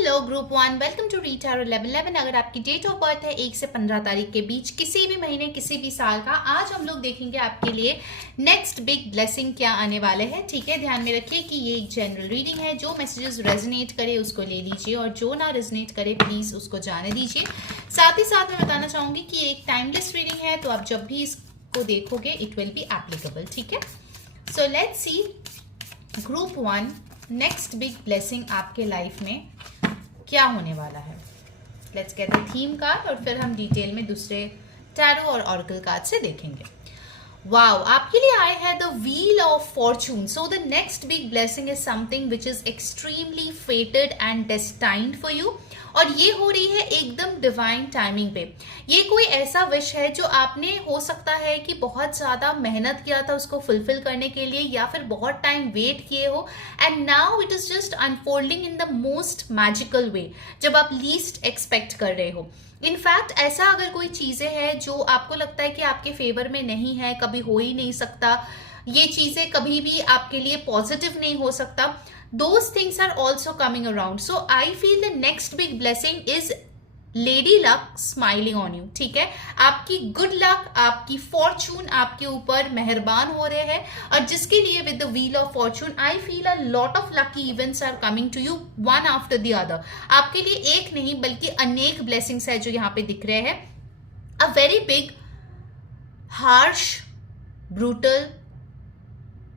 Hello group 1, welcome to read tarot 1111। अगर आपकी date of birth है 1 से 15 तारीख के बीच, किसी भी महीने किसी भी साल का, आज हम लोग देखेंगे आपके लिए नेक्स्ट बिग ब्लेसिंग क्या आने वाले हैं। ठीक है, ध्यान में रखिए कि ये एक जनरल रीडिंग है। जो मैसेजेस रेजोनेट करे उसको ले लीजिए और जो ना रेजोनेट करे प्लीज उसको जाने दीजिए। साथ ही साथ मैं बताना चाहूंगी कि ये एक टाइमलेस रीडिंग है, तो आप जब भी इसको देखोगे इट विल बी एप्लीकेबल। ठीक है, so let's see group 1 next big blessing आपके लाइफ में क्या होने वाला है। Let's get the theme card और फिर हम डिटेल में दूसरे टैरो और ऑरेकल कार्ड से देखेंगे। वाओ, आपके लिए आए हैं the wheel of fortune. So the next big blessing is something which is extremely fated and destined for you, और ये हो रही है एकदम डिवाइन टाइमिंग पे। ये कोई ऐसा विश है जो आपने हो सकता है कि बहुत ज्यादा मेहनत किया था उसको फुलफिल करने के लिए, या फिर बहुत टाइम वेट किए हो, and now it is just unfolding in the most magical way, जब आप लीस्ट एक्सपेक्ट कर रहे हो। इनफैक्ट ऐसा अगर कोई चीजें हैं जो आपको लगता है कि आपके फेवर में नहीं है, कभी हो ही नहीं सकता, ये चीजें कभी भी आपके लिए पॉजिटिव नहीं हो सकता, those things are also coming around. So I feel the next big blessing is lady luck smiling on you. ठीक है, आपकी गुड लक, आपकी फॉर्चून आपके ऊपर मेहरबान हो रहे हैं, और जिसके लिए with the wheel of fortune I feel a lot of lucky events are coming to you one after the other. आपके लिए एक नहीं बल्कि अनेक ब्लेसिंग्स है जो यहाँ पे दिख रहे हैं। A very big harsh brutal,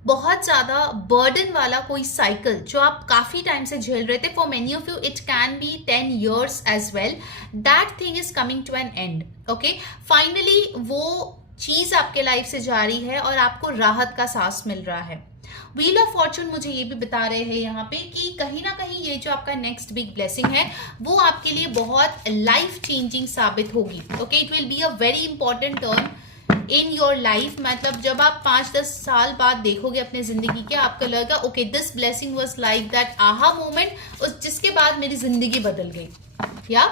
बहुत ज्यादा बर्डन वाला कोई साइकिल जो आप काफी टाइम से झेल रहे थे, for many of you it can be 10 years as well, that thing is coming to an end. Okay, finally वो चीज आपके लाइफ से जा रही है और आपको राहत का सांस मिल रहा है। व्हील ऑफ फॉर्चून मुझे ये भी बता रहे हैं यहाँ पे कि कहीं ना कहीं ये जो आपका नेक्स्ट बिग ब्लेसिंग है वो आपके लिए बहुत लाइफ चेंजिंग साबित होगी। Okay, it will be a very important turn in your life. मतलब जब आप 5-10 साल बाद देखोगे अपने जिंदगी के, आपको लगेगा okay this blessing was like that aha moment, जिसके बाद मेरी जिंदगी बदल गई। या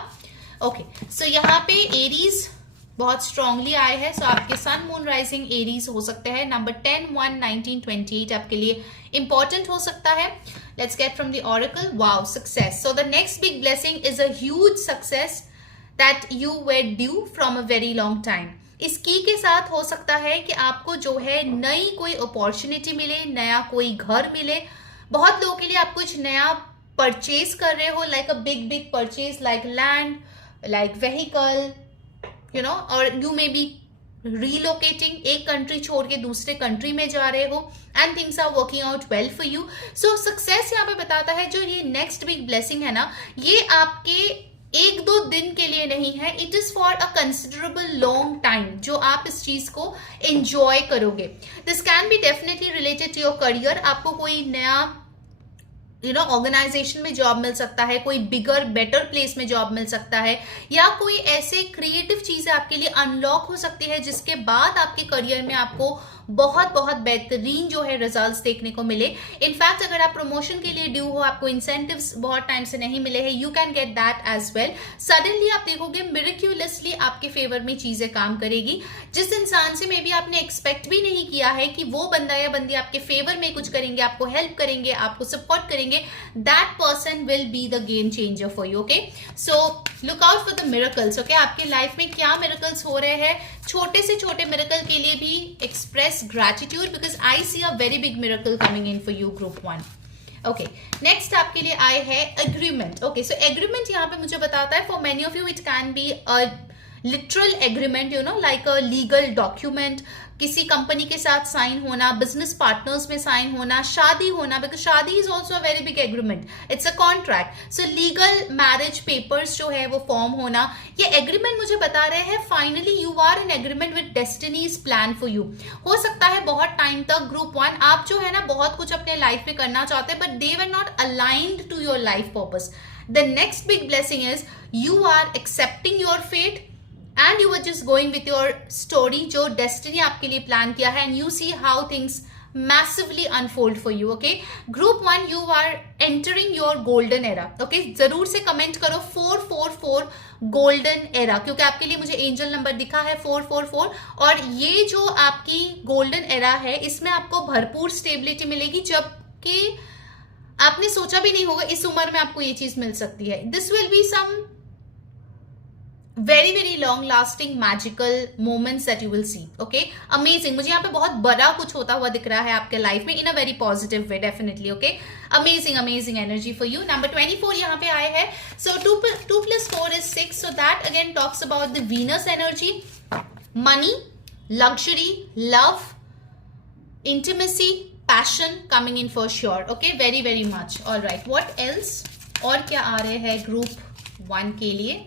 ओके, सो यहाँ पे एरीज बहुत स्ट्रांगली आए हैं। सो आपके सन मून राइजिंग एरीज हो सकते हैं। नंबर 10, 1, 19, 28 आपके लिए इंपॉर्टेंट हो सकता है। Let's get from the oracle. Wow, success. So the next big blessing is a huge success that you were due from a very long time. इस की के साथ हो सकता है कि आपको जो है नई कोई अपॉर्चुनिटी मिले, नया कोई घर मिले। बहुत लोगों के लिए आप कुछ नया परचेज कर रहे हो, like a big big purchase, like land, like vehicle, you know, और यू मे बी रीलोकेटिंग, एक कंट्री छोड़ के दूसरे कंट्री में जा रहे हो, and things are working out well for you. So success यहाँ पे बताता है जो ये नेक्स्ट बिग ब्लेसिंग है ना, ये आपके 1-2 दिन के लिए नहीं है, it is for a considerable long time, जो आप इस चीज को एंजॉय करोगे। This can be definitely related to your career. आपको कोई नया ऑर्गेनाइजेशन में जॉब मिल सकता है, कोई बिगर बेटर प्लेस में जॉब मिल सकता है, या कोई ऐसे क्रिएटिव चीजें आपके लिए अनलॉक हो सकती है जिसके बाद आपके करियर में आपको बहुत बहुत बेहतरीन जो है रिजल्ट्स देखने को मिले। इनफैक्ट अगर आप प्रमोशन के लिए ड्यू हो, आपको इंसेंटिव्स बहुत टाइम से नहीं मिले हैं, you can get that as well. Suddenly आप देखोगे मिरेक्युलसली आपके फेवर में चीजें काम करेगी। जिस इंसान से मे बी आपने एक्सपेक्ट भी नहीं किया है कि वो बंदा या बंदी आपके फेवर में कुछ करेंगे, आपको हेल्प करेंगे, आपको सपोर्ट करेंगे, that person will be the game changer for you. Okay, so look out for the miracles. Okay, आपके लाइफ में क्या मिरेकल्स हो रहे हैं, छोटे से छोटे मिरेकल के लिए भी express gratitude because I see a very big miracle coming in for you group 1. Okay, next आपके लिए आए है agreement. Okay, so agreement यहाँ पे मुझे बताता है for many of you it can be a literal agreement, you know, like a legal document, किसी कंपनी के साथ साइन होना, बिजनेस पार्टनर्स में साइन होना, शादी होना, बिकॉज शादी is also a very big agreement, it's a contract. So legal marriage papers जो है वो फॉर्म होना, ये एग्रीमेंट मुझे बता रहे हैं finally you are in agreement with destiny's plan for you. हो सकता है बहुत टाइम तक ग्रुप 1 आप जो है ना बहुत कुछ अपने लाइफ में करना चाहते हैं, but they were not aligned to your life purpose. The next big blessing is you are accepting your fate and you were just going with your story, जो destiny आपके लिए प्लान किया है, and you see how things massively unfold for you. Okay, group 1 you are entering your golden era. Okay, जरूर से comment करो 444 golden era, क्योंकि आपके लिए मुझे एंजल नंबर दिखा है 444, और ये जो आपकी golden era है इसमें आपको भरपूर स्टेबिलिटी मिलेगी, जबकि आपने सोचा भी नहीं होगा इस उम्र में आपको ये चीज मिल सकती है. This will be some very very long lasting magical moments that you will see. Okay, amazing. मुझे यहाँ पे बहुत बड़ा कुछ होता हुआ दिख रहा है आपके लाइफ में in a very positive way. Definitely. Okay, amazing amazing energy for you. Number 24 यहाँ पे आए हैं. So 2 + 4 is 6. So that again talks about the Venus energy, money, luxury, love, intimacy, passion coming in for sure. Okay, very very much. All right, what else? और क्या आ रहे हैं group 1 के लिए?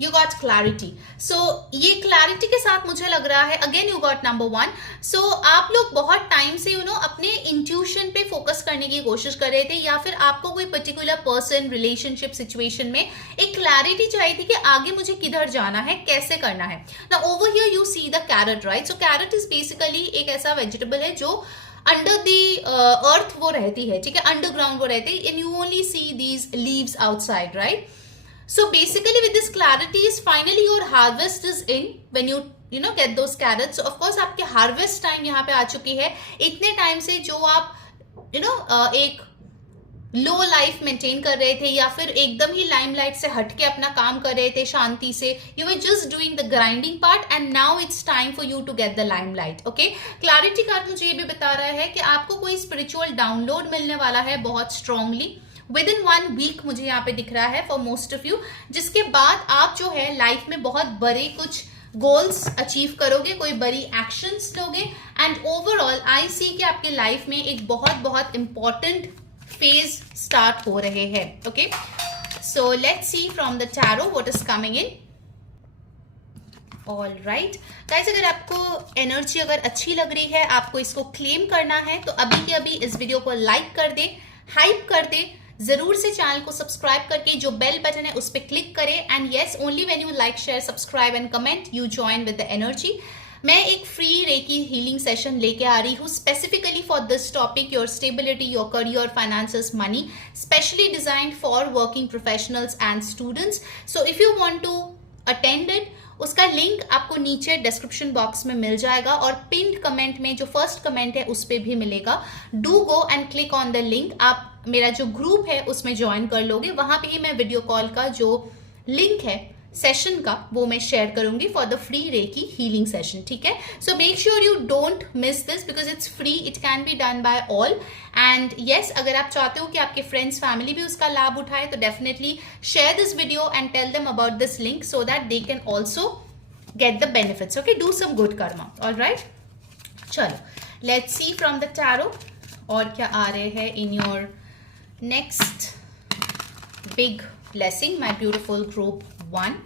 You got clarity. So ये clarity के साथ मुझे लग रहा है again you got number 1. So आप लोग बहुत टाइम से अपने intuition पे फोकस करने की कोशिश कर रहे थे, या फिर आपको कोई पर्टिकुलर पर्सन, रिलेशनशिप, सिचुएशन में एक क्लैरिटी चाहिए थी कि आगे मुझे किधर जाना है, कैसे करना है. Now over here you see the carrot, right? So carrot is basically एक ऐसा वेजिटेबल है जो अंडर द अर्थ वो रहती है, ठीक है, अंडरग्राउंड वो रहती है, and you only see these leaves outside, right? So basically with this clarity is finally your harvest is in when you get those carrots. So of course आपके harvest time यहाँ पे आ चुकी है. इतने टाइम से जो आप एक लो लाइफ मेंटेन कर रहे थे, या फिर एकदम ही लाइमलाइट से हटके अपना काम कर रहे थे शांति से, you were just doing the grinding part and now it's time for you to get the limelight. Okay, clarity card मुझे ये भी बता रहा है कि आपको कोई स्पिरिचुअल डाउनलोड मिलने वाला है बहुत स्ट्रांगली विद इन 1 वीक. मुझे यहाँ पे दिख रहा है फॉर मोस्ट ऑफ यू, जिसके बाद आप जो है लाइफ में बहुत बड़े कुछ गोल्स अचीव करोगे, कोई बड़ी एक्शंस लोगे, एंड ओवरऑल आई सी कि आपके लाइफ में एक बहुत बहुत इंपॉर्टेंट फेज स्टार्ट हो रहे हैं. Okay, so let's see from the tarot what is coming in. All right guys, अगर आपको एनर्जी अगर अच्छी लग रही है, आपको इसको क्लेम करना है, तो अभी के अभी इस वीडियो को लाइक कर दे, हाइप कर दे, जरूर से चैनल को सब्सक्राइब करके जो बेल बटन है उस पर क्लिक करें, and yes only when you like, share, subscribe and comment you join with the energy. मैं एक फ्री रेकी हीलिंग सेशन लेके आ रही हूँ specifically for this topic, your stability, your career, finances, money, specially designed for working professionals and students. So if you want to attend it, उसका link आपको नीचे description box में मिल जाएगा, और पिन्ड कमेंट में जो फर्स्ट कमेंट है उस पर भी मिलेगा. Do go and click on the link. आप मेरा जो ग्रुप है उसमें ज्वाइन कर लोगे. वहां पे ही मैं वीडियो कॉल का जो लिंक है सेशन का वो मैं शेयर करूंगी for the free reiki healing session. ठीक है, so make sure you don't miss this because it's free, it can be done by all. And yes, अगर आप चाहते हो कि आपके फ्रेंड्स, फैमिली भी उसका लाभ उठाए, तो definitely share this video and tell them about this link so that they can also get the benefits. Okay, do some good karma. All right, चलो let's see from the tarot और क्या आ रहे हैं in your next big blessing, my beautiful group 1.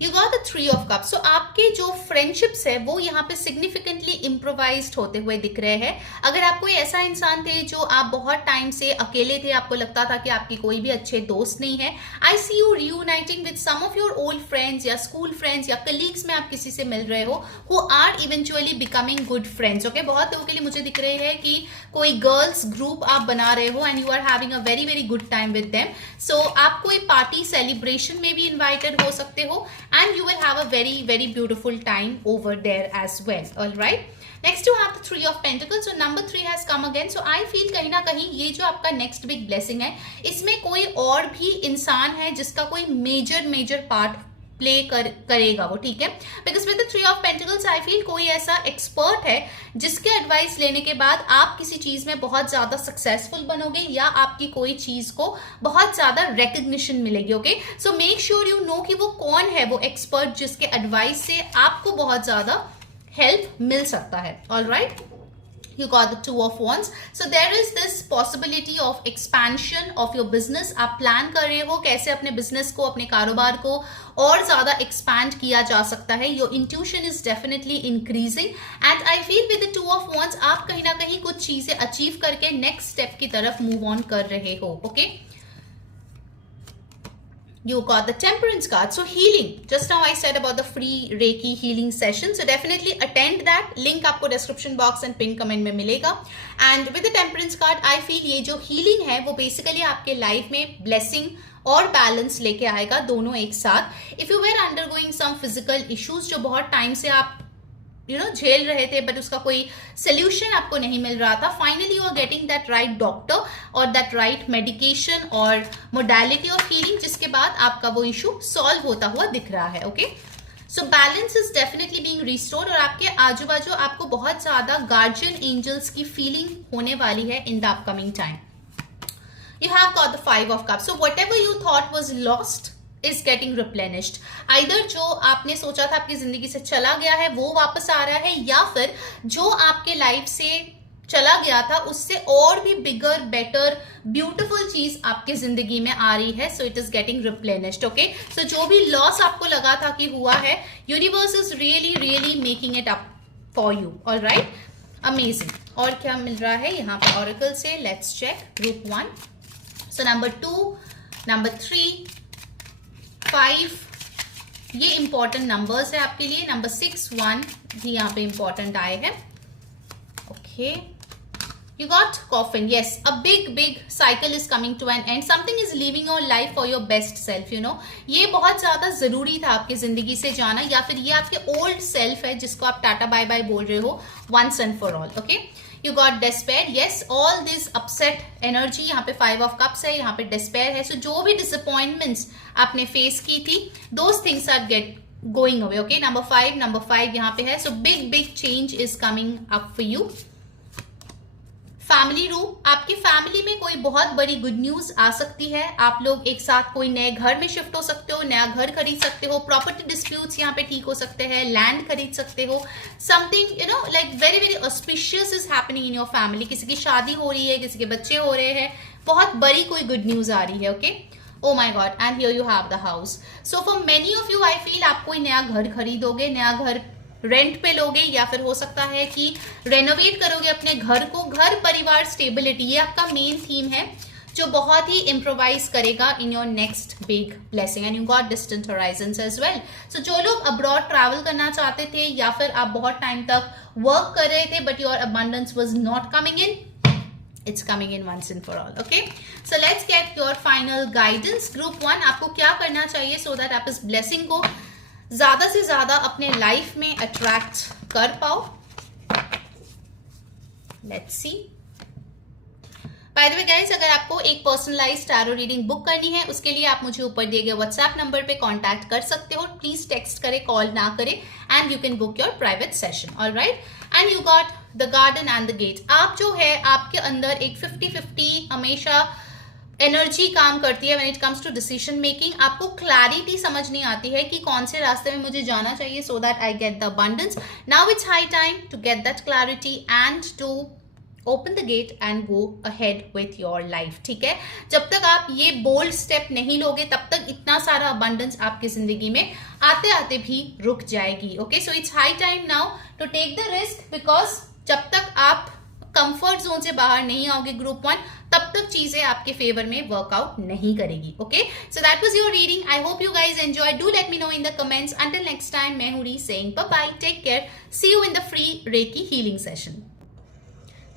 You got the 3 of cups. So आपके जो friendships है वो यहाँ पे सिग्निफिकेंटली इम्प्रोवाइज्ड होते हुए दिख रहे हैं. अगर आप कोई ऐसा इंसान थे जो आप बहुत टाइम से अकेले थे, आपको लगता था कि आपकी कोई भी अच्छे दोस्त नहीं है, I see you reuniting with some of your old friends या स्कूल फ्रेंड्स या कलीग्स में आप किसी से मिल रहे हो who are eventually becoming good friends. Okay, बहुत लोगों के लिए मुझे दिख रहे हैं कि कोई गर्ल्स ग्रुप आप बना रहे हो and you are having a very very good time with them. So आप कोई पार्टी सेलिब्रेशन में भी इन्वाइटेड हो सकते हो and you will have a very very beautiful time over there as well. All right, next you have the 3 of Pentacles. So number 3 has come again. So I feel कहीं ना कहीं ये जो आपका next big blessing है, इसमें कोई और भी इंसान है जिसका कोई मेजर पार्ट प्ले करेगा वो. ठीक है, because with the 3 of pentacles I feel कोई ऐसा एक्सपर्ट है जिसके एडवाइस लेने के बाद आप किसी चीज में बहुत ज्यादा सक्सेसफुल बनोगे या आपकी कोई चीज को बहुत ज्यादा रिकग्निशन मिलेगी. Okay, so make sure you know कि वो कौन है वो एक्सपर्ट जिसके एडवाइस से आपको बहुत ज्यादा हेल्प मिल सकता है. All right, you got the 2 of wands. So there is this possibility of expansion of your business. आप प्लान कर रहे हो कैसे अपने बिजनेस को, अपने कारोबार को और ज्यादा एक्सपैंड किया जा सकता है. Your intuition is definitely increasing and I feel with the 2 of wands आप कहीं ना कहीं कुछ चीजें अचीव करके नेक्स्ट स्टेप की तरफ मूव ऑन कर रहे हो. Okay, you got the temperance card. So healing, just now I said about the free reiki healing session, so definitely attend that. link आपको description box and pin comment में मिलेगा. and with the temperance card I feel ये जो healing है वो basically आपके life में blessing और बैलेंस लेके आएगा, दोनों एक साथ. If you were undergoing some physical issues जो बहुत टाइम से आप झेल रहे थे, बट उसका कोई सोल्यूशन आपको नहीं मिल रहा था. Finally you are getting that right doctor और दैट राइट मेडिकेशन और मोडालिटी ऑफ हीलिंग, जिसके बाद आपका वो इशू सॉल्व होता हुआ दिख रहा है. Okay, so balance is definitely being restored और आपके आजू बाजू आपको बहुत ज्यादा गार्जियन एंजल्स की फीलिंग होने वाली है in the upcoming time. You have got the 5 of cups. So whatever you thought was lost is getting replenished. Either जो आपने सोचा था आपकी जिंदगी से चला गया है वो वापस आ रहा है, या फिर जो आपके लाइफ से चला गया था उससे और भी बिगर, बेटर, ब्यूटिफुल चीज आपकी जिंदगी में आ रही है. So it is getting replenished. Okay, so जो भी लॉस आपको लगा था कि हुआ है, universe is really really making it up for you. Alright, amazing. और क्या मिल रहा है यहाँ पे ऑरेकल से? Let's check. Group 1. So number 2, number 3, 5 ये इंपॉर्टेंट नंबर्स है आपके लिए. नंबर 6, 1 भी यहाँ पे इंपॉर्टेंट आए हैं. Okay, you got coffin. Yes, a big cycle is coming to an end. Something is leaving your life for your best self. ये बहुत ज्यादा जरूरी था आपकी जिंदगी से जाना, या फिर ये आपके ओल्ड सेल्फ है जिसको आप टाटा बाय बाय बोल रहे हो once and for all. Okay, you got despair. Yes, all this upset energy. यहाँ पे 5 of cups है, यहाँ पे despair है. So जो भी disappointments आपने फेस की थी, those things are going away. Okay, number 5 यहाँ पे है. So big change is coming up for you. Family room, आपकी फैमिली में कोई बहुत बड़ी गुड न्यूज आ सकती है. आप लोग एक साथ कोई नए घर में शिफ्ट हो सकते हो, नया घर खरीद सकते हो, प्रॉपर्टी डिस्प्यूट्स यहाँ पे ठीक हो सकते हैं, लैंड खरीद सकते हो. Something like very auspicious is happening in your family. किसी की शादी हो रही है, किसी के बच्चे हो रहे हैं, बहुत बड़ी कोई गुड न्यूज आ रही है. Okay, oh my god, and here you have the house. So for many of you I feel आप कोई नया घर खरीदोगे, नया घर रेंट पे लोगे, या फिर हो सकता है कि रेनोवेट करोगे अपने घर को. घर, परिवार, स्टेबिलिटी, ये आपका मेन थीम है जो बहुत ही इम्प्रोवाइज करेगा in your next big blessing. And you got distant horizons as well. So जो लोग अब्रॉड ट्रैवल करना चाहते थे, या फिर आप बहुत टाइम तक वर्क कर रहे थे but your abundance was not coming in, it's coming in once and for all. Okay, so let's get your final guidance. Group 1, आपको क्या करना चाहिए so that आप इस ब्लेसिंग को ज्यादा से ज्यादा अपने लाइफ में अट्रैक्ट कर पाओ. Let's see. By the way guys, अगर आपको एक पर्सनलाइज्ड टैरो रीडिंग बुक करनी है, उसके लिए आप मुझे ऊपर दिए गए व्हाट्सएप नंबर पे कांटेक्ट कर सकते हो. प्लीज टेक्स्ट करें, कॉल ना करें, and you can book your private session. Alright, and you got the garden and the gate. आप जो है, आपके अंदर एक 50-50 हमेशा एनर्जी काम करती है when it comes to decision making. आपको क्लैरिटी समझ नहीं आती है कि कौन से रास्ते में मुझे जाना चाहिए so that I get the abundance. Now it's high time to get that clarity and to open the gate and go ahead with your life. ठीक है, जब तक आप ये बोल्ड स्टेप नहीं लोगे तब तक इतना सारा अबंडेंस आपकी जिंदगी में आते आते भी रुक जाएगी. Okay, so it's high time now to take the risk, because जब तक आप कंफर्ट जोन से बाहर नहीं आओगे ग्रुप 1, तब तक चीजें आपके फेवर में वर्कआउट नहीं करेगी. Okay, so that was your reading. I hope you guys enjoy. Do let me know in the comments. Until next time, मैं हूं री saying bye bye, take care, see you in the free reiki healing session.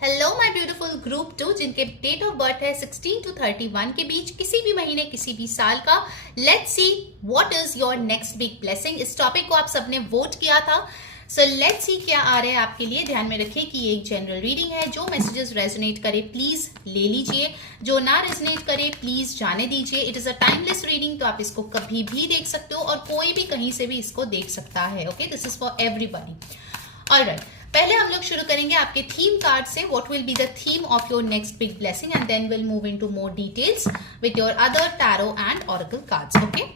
Hello my beautiful group 2, जिनके date of birth है 16 to 31 के बीच, किसी भी महीने, किसी भी साल का. Let's see what is your next big blessing. इस टॉपिक को आप सबने वोट किया था. सो लेट्स सी क्या आ रहा है आपके लिए. ध्यान में रखिए कि ये एक जनरल रीडिंग है. जो मैसेजेस रेजोनेट करे प्लीज ले लीजिए, जो ना रेजोनेट करे प्लीज जाने दीजिए. It is a timeless reading, तो आप इसको कभी भी देख सकते हो और कोई भी कहीं से भी इसको देख सकता है. Okay, this is for everybody. Alright, पहले हम लोग शुरू करेंगे आपके थीम कार्ड से. What will be the theme of your next big blessing, and then will move into more details with your other tarot and oracle cards. Okay,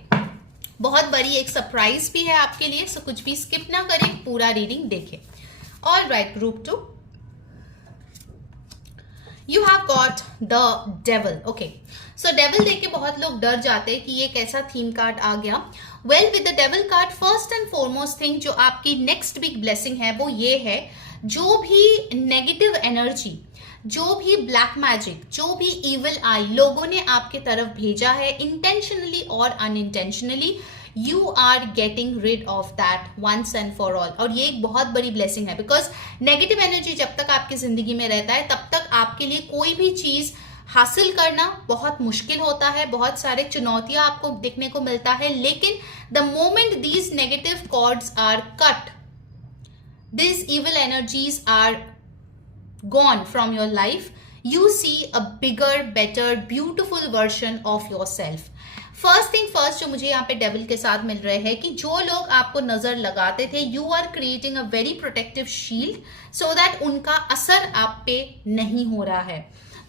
बहुत बड़ी एक सरप्राइज भी है आपके लिए, सो कुछ भी स्किप ना करें, पूरा रीडिंग देखें. Alright, group 2, you have got the devil. Okay, so devil देख के बहुत लोग डर जाते हैं कि ये कैसा थीम कार्ड आ गया. Well, with the devil card, first and foremost thing जो आपकी नेक्स्ट बिग ब्लेसिंग है वो ये है, जो भी नेगेटिव एनर्जी, जो भी ब्लैक मैजिक, जो भी इविल आई लोगों ने आपके तरफ भेजा है, इंटेंशनली और unintentionally, you are getting rid of that once and for all. और ये एक बहुत बड़ी ब्लेसिंग है, बिकॉज नेगेटिव एनर्जी जब तक आपकी जिंदगी में रहता है तब तक आपके लिए कोई भी चीज हासिल करना बहुत मुश्किल होता है. बहुत सारे चुनौतियां आपको देखने को मिलता है, लेकिन the moment these negative cords are cut, these evil energies are gone from your life, you see a bigger, better, beautiful version of yourself. First thing first जो मुझे यहाँ पे डेविल के साथ मिल रहे हैं कि जो लोग आपको नजर लगाते थे, you are creating a very protective shield so that उनका असर आप पे नहीं हो रहा है.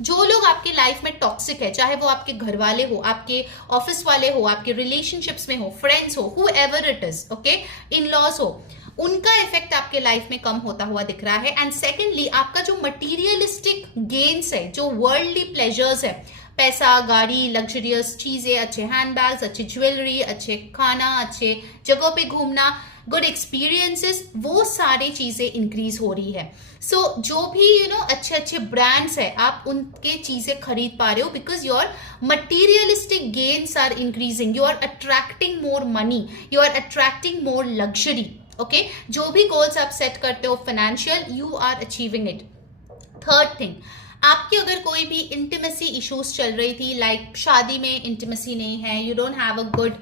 जो लोग आपके लाइफ में टॉक्सिक है, चाहे वो आपके घर वाले हो, आपके ऑफिस वाले हो, आपके रिलेशनशिप्स में हो, फ्रेंड्स हो, whoever it is, okay, in laws हो, उनका इफेक्ट आपके लाइफ में कम होता हुआ दिख रहा है. एंड सेकेंडली आपका जो मटीरियलिस्टिक गेन्स है, जो वर्ल्डली प्लेजर्स है, पैसा, गाड़ी, लग्जरियस चीजें, अच्छे हैंडबैग्स, अच्छी ज्वेलरी, अच्छे खाना, अच्छे जगहों पे घूमना, गुड एक्सपीरियंसेस, वो सारी चीजें इंक्रीज हो रही है. सो जो भी अच्छे अच्छे ब्रांड्स है, आप उनके चीजें खरीद पा रहे हो because your materialistic gains are increasing, you are attracting more money, you are attracting more luxury. Okay, जो भी गोल्स आप सेट करते हो financial, you are achieving it. Third thing, आपकी अगर कोई भी इंटीमेसी इश्यूज चल रही थी, लाइक शादी में इंटीमेसी नहीं है, you don't have a good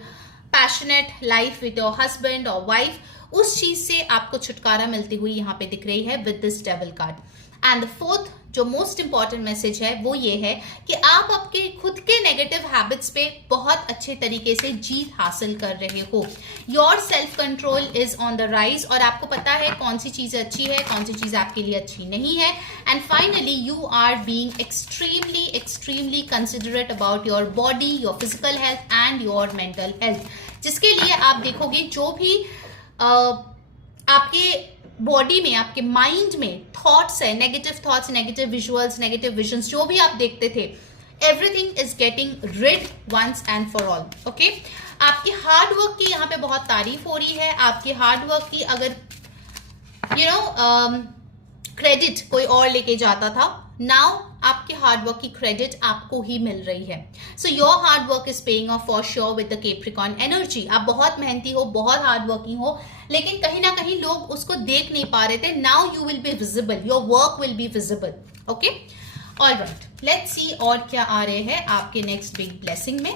passionate life with your husband और वाइफ, उस चीज से आपको छुटकारा मिलती हुई यहाँ पे दिख रही है with this devil card. And the fourth जो मोस्ट इंपॉर्टेंट मैसेज है वो ये है कि आप आपके खुद के नेगेटिव हैबिट्स पे बहुत अच्छे तरीके से जीत हासिल कर रहे हो. Your self control is on the rise और आपको पता है कौन सी चीज अच्छी है, कौन सी चीज आपके लिए अच्छी नहीं है. And finally you are being extremely extremely considerate about your body, your physical health and your mental health, जिसके लिए आप देखोगे जो भी आपके बॉडी में, आपके माइंड में थॉट्स है, negative thoughts, negative visuals, negative visions, जो भी आप देखते थे, everything is getting rid once and for all. Okay, आपकी हार्ड वर्क की यहाँ पे बहुत तारीफ हो रही है. आपकी हार्ड वर्क की अगर क्रेडिट कोई और लेके जाता था, नाउ आपके हार्ड वर्क की क्रेडिट आपको ही मिल रही है. So your hard work is paying off for sure with the Capricorn energy. आप बहुत मेहनती हो, बहुत हार्ड वर्किंग हो, लेकिन कहीं ना कहीं लोग उसको देख नहीं पा रहे थे. Now you will be visible, your work will be visible. Okay, alright, let's see और क्या आ रहे हैं आपके नेक्स्ट बिग ब्लेसिंग में.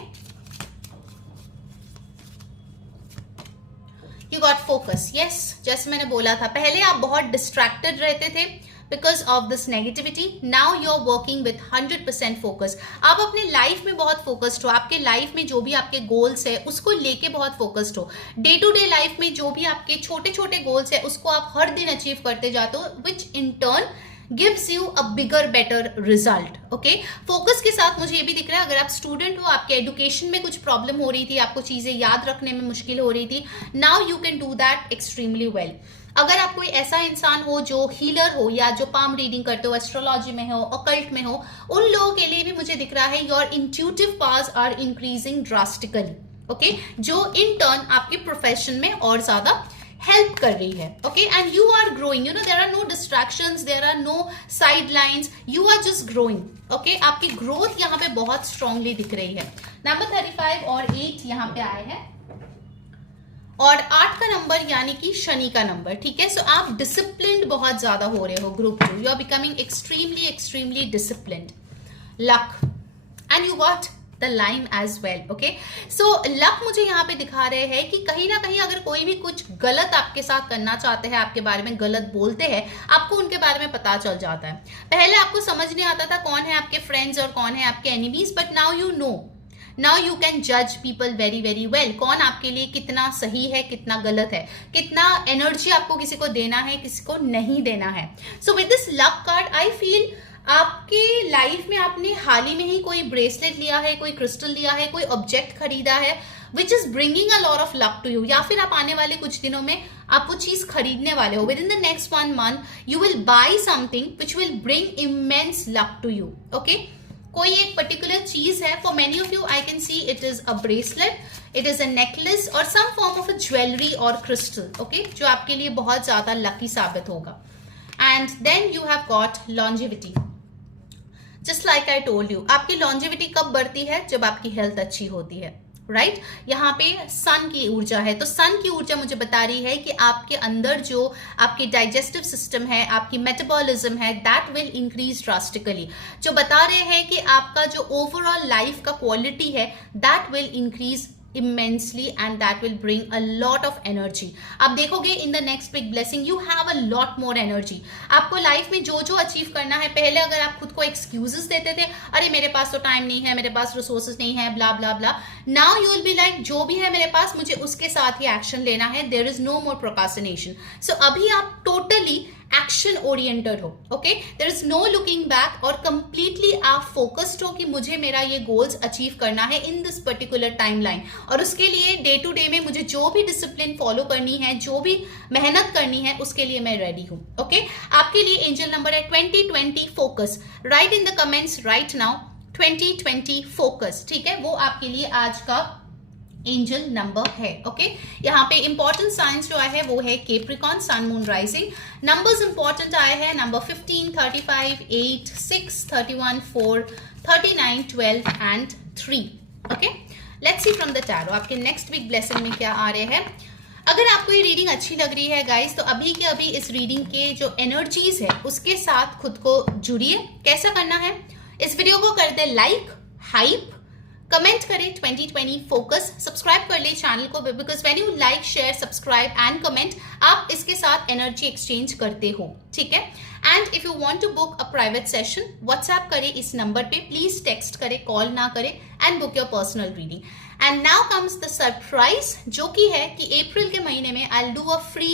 You got focus. यस, जैसे मैंने बोला था, पहले आप बहुत डिस्ट्रैक्टेड रहते थे because of this negativity. Now you're working with 100% focus. आप अपने लाइफ में बहुत फोकस्ड हो, आपके लाइफ में जो भी आपके गोल्स है उसको लेके बहुत फोकस्ड हो. डे टू डे लाइफ में जो भी आपके छोटे छोटे गोल्स है उसको आप हर दिन अचीव करते जाते हो, which in turn gives you a bigger better result. Okay, focus के साथ मुझे ये भी दिख रहा है, अगर आप स्टूडेंट हो, आपके एजुकेशन में कुछ प्रॉब्लम हो रही थी, आपको चीजें याद रखने में मुश्किल हो रही थी, now you can do that extremely well. अगर आप कोई ऐसा इंसान हो जो हीलर हो या जो पाम रीडिंग करते हो, एस्ट्रोलॉजी में हो, ऑकल्ट में हो, उन लोगों के लिए भी मुझे दिख रहा है your intuitive powers are increasing drastically. Okay, जो इन टर्न आपके प्रोफेशन में और ज्यादा हेल्प कर रही है. Okay, and you are growing, there are no distractions, there are no side lines, you are just growing. Okay, आपकी ग्रोथ यहाँ पे बहुत स्ट्रांगली दिख रही है. नंबर 35 और 8 यहाँ पे आए हैं और 8 का नंबर यानी कि शनि का नंबर. ठीक है, सो आप डिसिप्लिन्ड बहुत ज्यादा हो रहे हो. Group 2, you are becoming extremely extremely disciplined. Luck and you got the line as well. Okay, so luck मुझे यहाँ पे दिखा रहे हैं कि कहीं ना कहीं अगर कोई भी कुछ गलत आपके साथ करना चाहते हैं, आपके बारे में गलत बोलते हैं, आपको उनके बारे में पता चल जाता है. पहले आपको समझ नहीं आता था कौन है आपके फ्रेंड्स और कौन है आपके enemies, but now you know, now you can जज पीपल वेरी वेरी वेल. कौन आपके लिए कितना सही है, कितना गलत है, कितना एनर्जी आपको किसी को देना है, किसी को नहीं देना है. So with this luck card I feel आपके लाइफ में आपने हाल ही में ही कोई ब्रेसलेट लिया है, कोई क्रिस्टल लिया है, कोई ऑब्जेक्ट खरीदा है which is bringing a lot of luck to you, या फिर आप आने वाले कुछ दिनों में आप वो चीज खरीदने वाले हो. Within the next 1 month you will buy something which will bring immense luck to you. Okay, कोई एक पर्टिकुलर चीज है. For many of you I can see it is a bracelet, it is a necklace और some form of a jewellery और crystal. Okay, जो आपके लिए बहुत ज्यादा लकी साबित होगा. And then you have got longevity. Just like I told you, आपकी लॉन्जिविटी कब बढ़ती है? जब आपकी हेल्थ अच्छी होती है. राइट, यहाँ पे सन की ऊर्जा है, तो सन की ऊर्जा मुझे बता रही है कि आपके अंदर जो आपकी डाइजेस्टिव सिस्टम है, आपकी मेटाबॉलिज्म है, दैट विल इंक्रीज ड्रास्टिकली. जो बता रहे हैं कि आपका जो ओवरऑल लाइफ का क्वालिटी है that will increase immensely and that will bring a lot of energy. आप देखोगे in the next big blessing you have a lot more energy. आपको लाइफ में जो जो अचीव करना है, पहले अगर आप खुद को एक्सक्यूजेस देते थे, अरे मेरे पास तो टाइम नहीं है, मेरे पास रिसोर्सेज नहीं है, blah blah blah, now you will be like जो भी है मेरे पास मुझे उसके साथ ही एक्शन लेना है. There is no more procrastination. So अभी आप टोटली एक्शन ओरिएंटेड हो. Okay, there is no looking back और कंप्लीटली आप फोकस्ड हो कि मुझे मेरा ये गोल्स अचीव करना है इन दिस पर्टिकुलर टाइमलाइन. और उसके लिए डे टू डे में मुझे जो भी डिसिप्लिन फॉलो करनी है, जो भी मेहनत करनी है, उसके लिए मैं रेडी हूं. ओके, आपके लिए एंजल नंबर है 2020 focus. Right in the comments right now 2020 focus. ठीक है, वो आपके लिए आज का एंजल नंबर है. ओके, यहाँ पे इंपॉर्टेंट साइंस जो आया है वो है Capricorn, sun moon rising. Numbers important आए हैं number 15, 35, 8, 6, 31, 4, 39, 12 and 3. Okay, let's see from the tarot आपके नेक्स्ट वीक ब्लेसिंग में क्या आ रहे हैं. अगर आपको ये रीडिंग अच्छी लग रही है गाइस, तो अभी के अभी इस रीडिंग के जो एनर्जीज है उसके साथ खुद को जुड़िए. कैसा करना है, इस वीडियो को कर दे लाइक, हाइप, कमेंट करें 2020 फोकस, सब्सक्राइब कर ले चैनल को, because when you like, share, subscribe and comment, आप इसके साथ एनर्जी एक्सचेंज करते हो. ठीक है, and if you want to book a private session, WhatsApp करें इस नंबर पे, प्लीज टेक्स्ट करें, कॉल ना करें, and book your personal reading. And now comes the surprise, जो कि है कि अप्रैल के महीने में I will do a free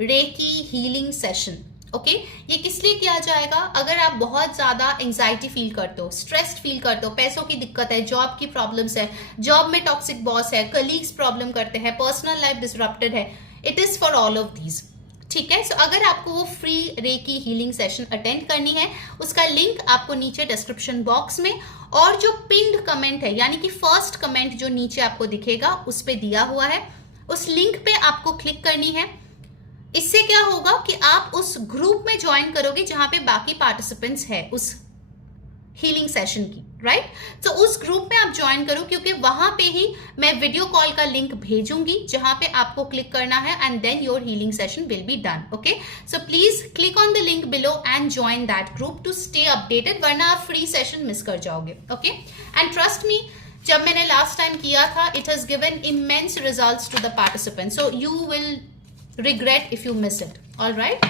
reiki healing session. Okay, ये किस लिए किया जाएगा, अगर आप बहुत ज्यादा एंजाइटी फील करते हो, स्ट्रेस्ड फील करते हो, पैसों की दिक्कत है, जॉब की प्रॉब्लम्स है, जॉब में टॉक्सिक बॉस है, कलीग्स प्रॉब्लम करते हैं, पर्सनल लाइफ डिसरप्टेड है, it is for all of these. ठीक है, सो अगर आपको वो free reiki healing session attend करनी है, उसका लिंक आपको नीचे डिस्क्रिप्शन बॉक्स में और जो पिन्ड कमेंट है, यानी कि फर्स्ट कमेंट जो नीचे आपको दिखेगा उस पे दिया हुआ है, उस लिंक पे आपको क्लिक करनी है. इससे क्या होगा कि आप उस ग्रुप में ज्वाइन करोगे जहां पे बाकी पार्टिसिपेंट्स है उस हीलिंग सेशन की. राइट, तो उस ग्रुप में आप ज्वाइन करो, क्योंकि वहां पे ही मैं वीडियो कॉल का लिंक भेजूंगी जहां पे आपको क्लिक करना है and then your healing session will be done. Okay, so please click on the link below and join that group to stay updated, वरना आप फ्री सेशन मिस कर जाओगे. ओके, एंड ट्रस्ट मी, जब मैंने last time किया था, it has given immense results to the participants, so you will regret if you miss it. All right,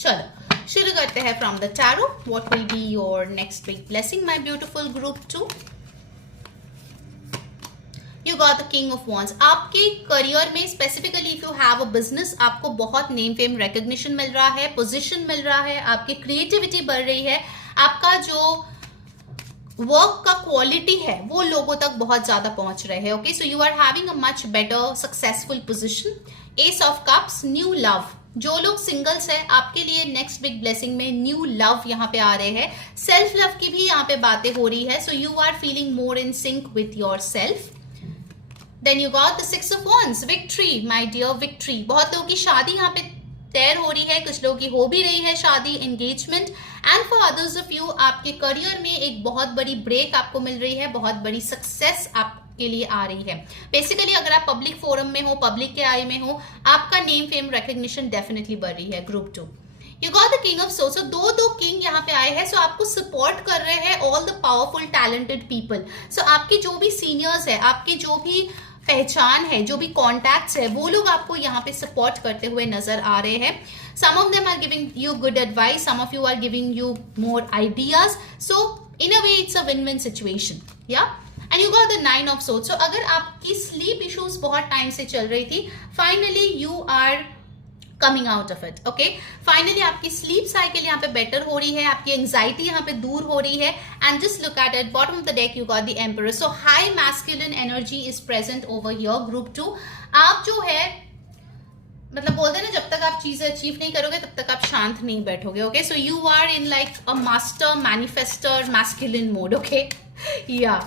चलो शुरू करते हैं from the tarot. What will be your next week blessing, my beautiful group 2? You got the King of Wands. आपके career में specifically if you have a business, आपको बहुत name fame recognition मिल रहा है, पोजीशन मिल रहा है, आपकी क्रिएटिविटी बढ़ रही है, आपका जो वर्क का क्वालिटी है वो लोगों तक बहुत ज्यादा पहुंच रहे हैं. Okay, so you are having a much better successful position. Ace of cups, new love. जो लोग सिंगल्स है, आपके लिए नेक्स्ट बिग ब्लेसिंग में न्यू लव यहाँ पे आ रहे हैं. सेल्फ लव की भी यहाँ पे बातें हो रही है, so you are feeling more in sync with your self. Then you got the 6 of Wands, victory my dear, victory. बहुत लोगों की शादी यहाँ पे तैयार हो रही है, कुछ लोगों की हो भी रही है शादी, engagement. And for others of you, आपके करियर में एक बहुत बड़ी ब्रेक आपको मिल रही है, बहुत बड़ी सक्सेस आपके लिए आ रही है. बेसिकली अगर आप पब्लिक फोरम में हो, पब्लिक के आई में हो, आपका नेम फेम रिकग्निशन डेफिनेटली बढ़ रही है. Group 2, you got the king of swords. So दो किंग यहाँ पे आए हैं, सो आपको सपोर्ट कर रहे हैं all the powerful talented people. So आपके जो भी सीनियर्स है, आपके जो भी पहचान है, जो भी कॉन्टैक्ट्स है, वो लोग आपको यहाँ पे सपोर्ट करते हुए नजर आ रहे हैं. Some of them are giving you good advice, some of you are giving you more ideas. So in a way it's a win win situation. या and you got the 9 of Swords. So अगर आपकी sleep issues बहुत time से चल रही थी, finally you are coming out of it. Okay, finally आपकी sleep cycle यहाँ पे बेटर हो रही है, आपकी एंजाइटी यहाँ पे दूर हो रही है. And just look at it, bottom of the deck you got the emperor. So high masculine energy is present over here. Group 2, आप जो है मतलब बोलते हैं ना, जब तक आप चीजें अचीव नहीं करोगे तब तक आप शांत नहीं बैठोगे. Okay, so you are in like a master manifester masculine mode. Okay, या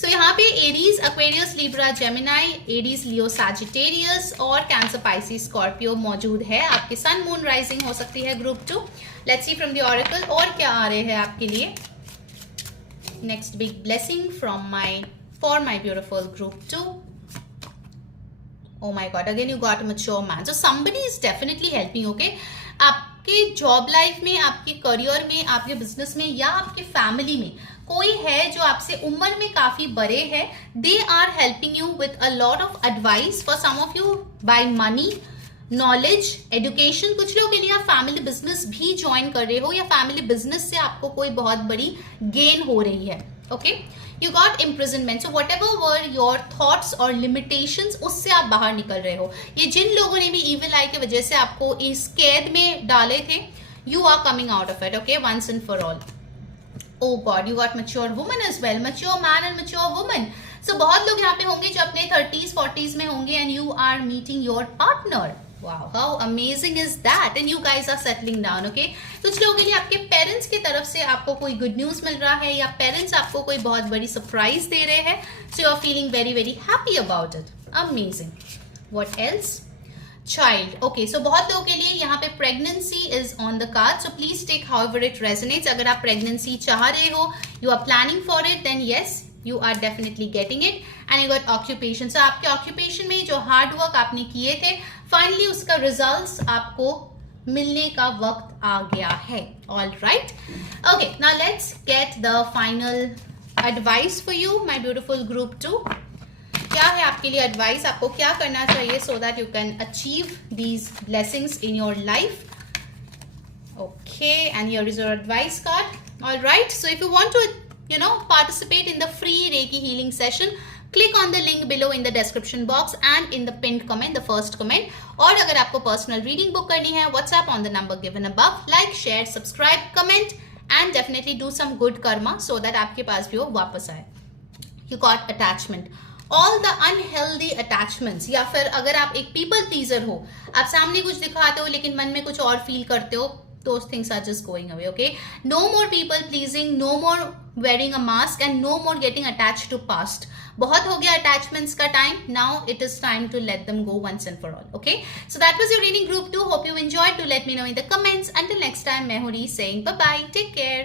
सो यहाँ पे Aries, Aquarius, Libra, Gemini, Aries, Leo, Sagittarius और कैंसर, पाइसिस, स्कॉर्पियो मौजूद है. आपकी सन मून राइजिंग हो सकती है group 2. Let's see from the oracle और क्या आ रहे हैं आपके लिए next big blessing from for my beautiful group 2. Oh my God, again you got a mature man. So somebody is definitely helping, okay? आपके जॉब लाइफ में, आपके करियर में, आपके बिजनेस में या आपके फैमिली में कोई है जो आपसे उम्र में काफी बड़े है, they are helping you with a lot of advice, for some of you by money, knowledge, education. कुछ लोगों के लिए आप फैमिली बिजनेस भी ज्वाइन कर रहे हो या फैमिली बिजनेस से आपको कोई बहुत बड़ी गेन हो रही है। Okay, you got imprisonment, so what ever were your thoughts और लिमिटेशंस, उससे आप बाहर निकल रहे हो। ये जिन लोगों ने भी इविल आई की वजह से आपको इस कैद में डाले थे, you are coming out of it, okay, once and for all. Oh God, you got mature woman as well, mature man and mature woman. So बहुत लोग यहाँ पे होंगे जो अपने 30s 40s में होंगे and you are meeting your partner. Wow, how amazing is that? And you guys are settling down, okay? कुछ लोगों के लिए आपके पेरेंट्स की तरफ से आपको कोई गुड न्यूज मिल रहा है या पेरेंट्स आपको कोई बहुत बड़ी सरप्राइज दे रहे हैं, so you are feeling very very happy about it. Amazing. What else? Child. Okay, so बहुत लोगों के लिए यहाँ पे pregnancy is on the card, so please take however it resonates. अगर आप pregnancy चाह रहे हो, you are planning for it, then yes, you are definitely getting it. And you got occupation. So आपके occupation में जो hard work आपने किए थे, finally उसका results आपको मिलने का वक्त आ गया है. All right. Okay, now let's get the final advice for you, my beautiful group 2. क्या है आपके लिए एडवाइस, आपको क्या करना चाहिए so that you can achieve these blessings in your life. Okay, and here is your advice card. Alright, so if you want to participate in the free Reiki healing session, click on the link below in the description box and in the pinned comment, the first comment. और अगर आपको personal reading book करनी है, WhatsApp on the number given above. Like, share, subscribe, comment and definitely do some good karma so that आपके पास भी वो वापस आए. You got attachment. All the unhealthy attachments, या फिर अगर आप एक पीपल प्लीजर हो, आप सामने कुछ दिखाते हो लेकिन मन में कुछ और फील करते हो, those things are just going away. Okay, no more people pleasing, no more wearing a mask and no more getting attached to past. बहुत हो गया attachments का time. Now it is time to let them go once and for all. Okay, so that was your reading group 2. Hope you enjoyed. To let me know in the comments. Until next time, मैं हूँ री saying bye bye. Take care.